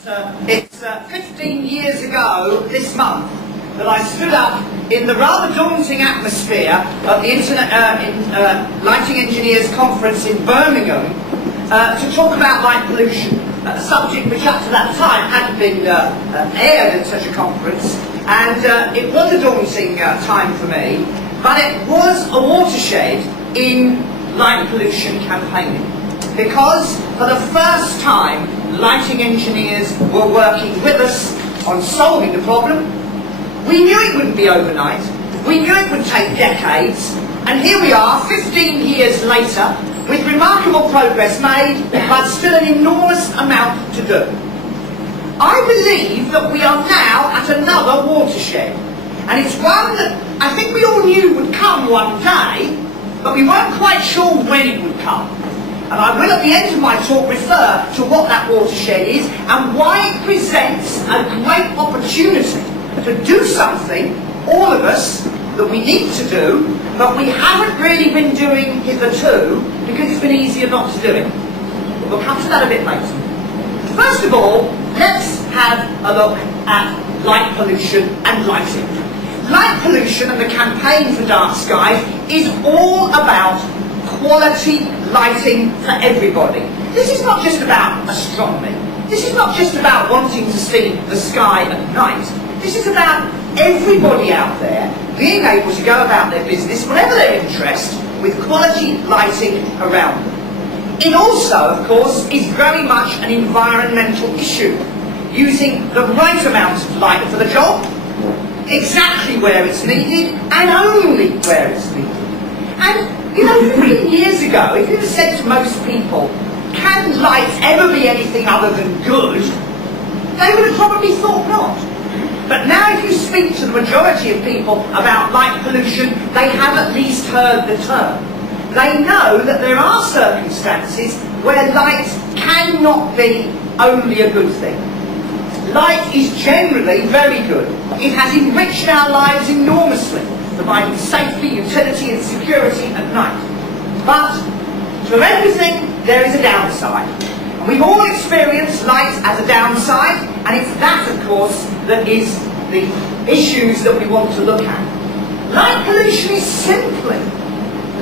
It's 15 years ago this month that I stood up in the rather daunting atmosphere of the Lighting Engineers Conference in Birmingham to talk about light pollution, a subject which up to that time hadn't been aired at such a conference, and it was a daunting time for me, but it was a watershed in light pollution campaigning, because for the first time lighting engineers were working with us on solving the problem. We knew it wouldn't be overnight, we knew it would take decades, and here we are 15 years later with remarkable progress made, but still an enormous amount to do. I believe that we are now at another watershed, and it's one that I think we all knew would come one day, but we weren't quite sure when it would come. And I will at the end of my talk refer to what that watershed is and why it presents a great opportunity to do something, all of us, that we need to do, but we haven't really been doing hitherto because it's been easier not to do it. We'll come to that a bit later. First of all, let's have a look at light pollution and lighting. Light pollution and the campaign for dark skies is all about quality lighting for everybody. This is not just about astronomy. This is not just about wanting to see the sky at night. This is about everybody out there being able to go about their business, whatever their interest, with quality lighting around them. It also, of course, is very much an environmental issue, using the right amount of light for the job, exactly where it's needed, and only where it's needed. And you know, 3 years ago, if you'd have said to most people, can light ever be anything other than good, they would have probably thought not. But now if you speak to the majority of people about light pollution, they have at least heard the term. They know that there are circumstances where light cannot be only a good thing. Light is generally very good. It has enriched our lives enormously, providing safety, utility and security at night. But for everything there is a downside. And we've all experienced light as a downside, and it's that, of course, that is the issues that we want to look at. Light pollution is simply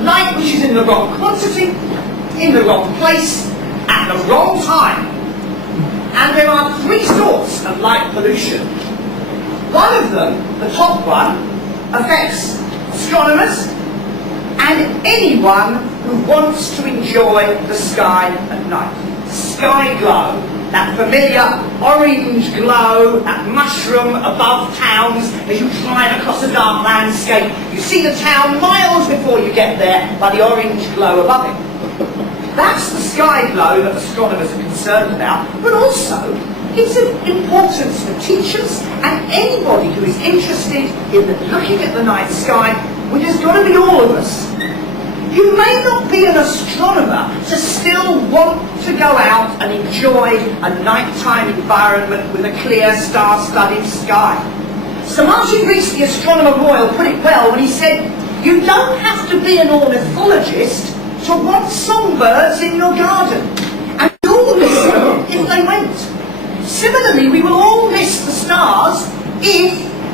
light which is in the wrong quantity, in the wrong place, at the wrong time. And there are three sorts of light pollution. One of them, the top one, affects astronomers and anyone who wants to enjoy the sky at night. Sky glow, that familiar orange glow, that mushroom above towns as you drive across a dark landscape. You see the town miles before you get there by the orange glow above it. That's the sky glow that astronomers are concerned about, but also it's of importance for teachers and anybody who is interested in looking at the night sky, which has got to be all of us. You may not be an astronomer to still want to go out and enjoy a nighttime environment with a clear star-studded sky. Sir Martin Rees, the Astronomer Royal, put it well when he said, you don't have to be an ornithologist to want songbirds in your garden. And we all miss them if they went. Similarly, we will all miss the stars if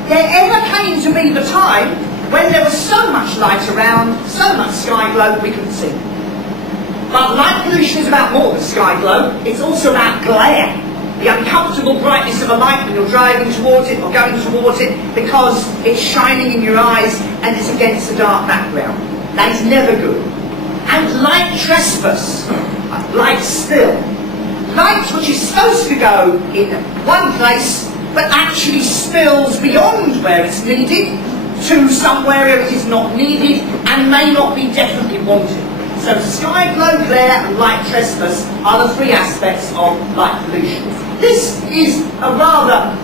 there ever came to be the time when there was so much light around, so much sky glow that we couldn't see. But light pollution is about more than sky glow. It's also about glare. The uncomfortable brightness of a light when you're driving towards it or going towards it because it's shining in your eyes and it's against a dark background. That is never good. And light trespass, light spill. Light which is supposed to go in one place but actually spills beyond where it's needed to somewhere where it is not needed and may not be definitely wanted. So sky glow, glare and light trespass are the three aspects of light pollution. This is a rather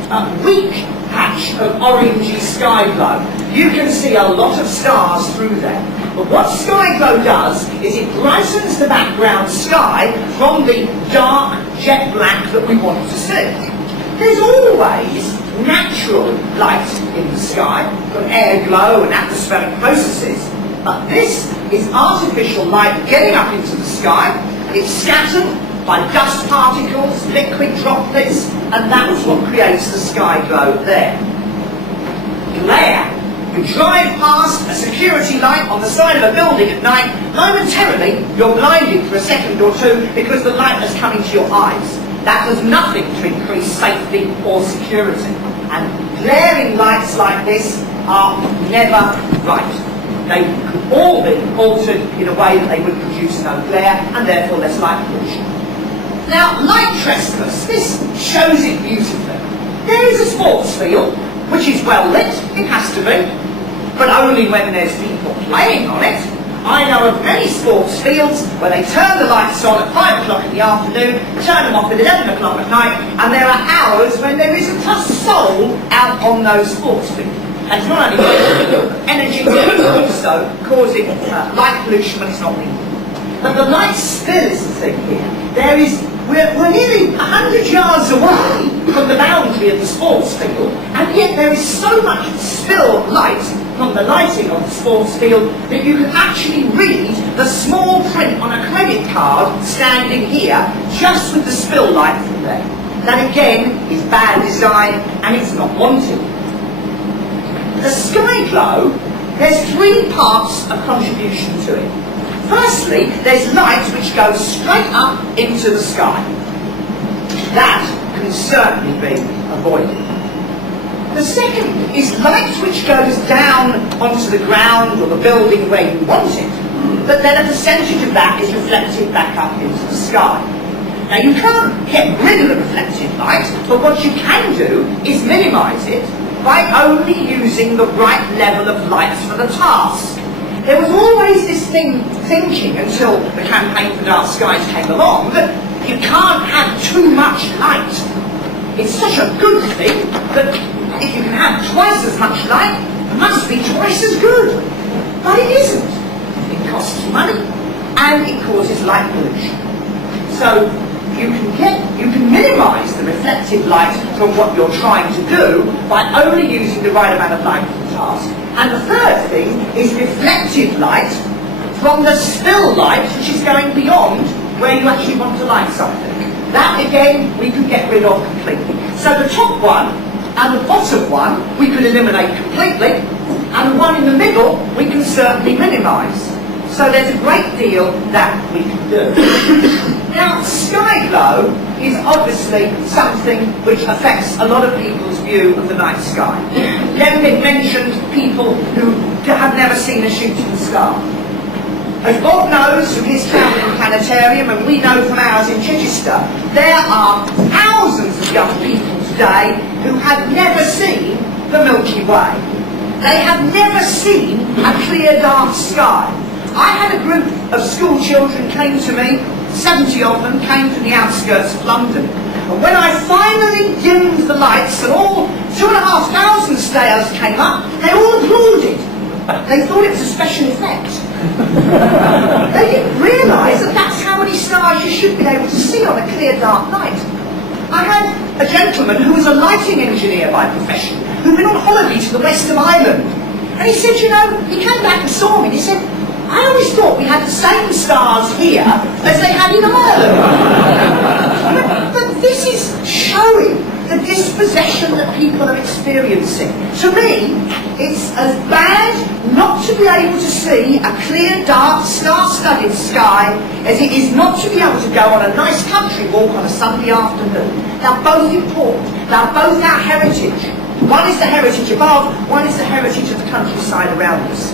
weak patch of orangey sky glow. You can see a lot of stars through there. But what sky glow does is it brightens the background sky from the dark jet black that we want to see. There's always natural light in the sky, from air glow and atmospheric processes, but this is artificial light getting up into the sky. It's scattered by dust particles, liquid droplets, and that's what creates the sky globe there. Glare. You drive past a security light on the side of a building at night, momentarily you're blinded for a second or two because the light has come into your eyes. That does nothing to increase safety or security. And glaring lights like this are never right. They could all be altered in a way that they would produce no glare and therefore less light pollution. Now, light trespass, this shows it beautifully. There is a sports field, which is well lit, it has to be, but only when there's people playing on it. I know of many sports fields where they turn the lights on at 5 o'clock in the afternoon, turn them off at 11 o'clock at night, and there are hours when there isn't a soul out on those sports fields. And it's not only energy, it's also causing light pollution when it's not needed. But the light spill is the thing here. We're nearly 100 yards away from the boundary of the sports field, and yet there is so much spill light from the lighting of the sports field that you can actually read the small print on a credit card standing here just with the spill light from there. That again is bad design and it's not wanted. The sky glow, there's 3 parts of contribution to it. Firstly, there's light which goes straight up into the sky. That can certainly be avoided. The second is light which goes down onto the ground or the building where you want it, but then a percentage of that is reflected back up into the sky. Now you can't get rid of the reflected light, but what you can do is minimise it by only using the right level of light for the task. There was always this thinking until the campaign for Dark Skies came along that you can't have too much light. It's such a good thing that if you can have twice as much light, it must be twice as good. But it isn't. It costs money and it causes light pollution. So you can minimise the reflected light from what you're trying to do by only using the right amount of light for the task. And the third thing is reflected light from the still light, which is going beyond where you actually want to light something. That again we can get rid of completely. So the top one and the bottom one we could eliminate completely, and the one in the middle we can certainly minimise. So there's a great deal that we can do. Now, sky glow is obviously something which affects a lot of people's view of the night sky. Levin mentioned people who have never seen a shooting star. As Bob knows from his travelling planetarium, and we know from ours in Chichester, there are thousands of young people today who have never seen the Milky Way. They have never seen a clear dark sky. I had a group of school children came to me, 70 of them came from the outskirts of London. And when I finally dimmed the lights and all 2,500 stars came up, they all applauded. They thought it was a special effect. They didn't realise that that's how many stars you should be able to see on a clear dark night. I had a gentleman who was a lighting engineer by profession, who'd been on holiday to the west of Ireland. And he said, you know, he came back and saw me and he said, I always thought we had the same stars here as they had in Ireland. But this is showing the dispossession that people are experiencing. To me, it's as bad not to be able to see a clear, dark, star-studded sky as it is not to be able to go on a nice country walk on a Sunday afternoon. They're both important. They're both our heritage. One is the heritage above, one is the heritage of the countryside around us.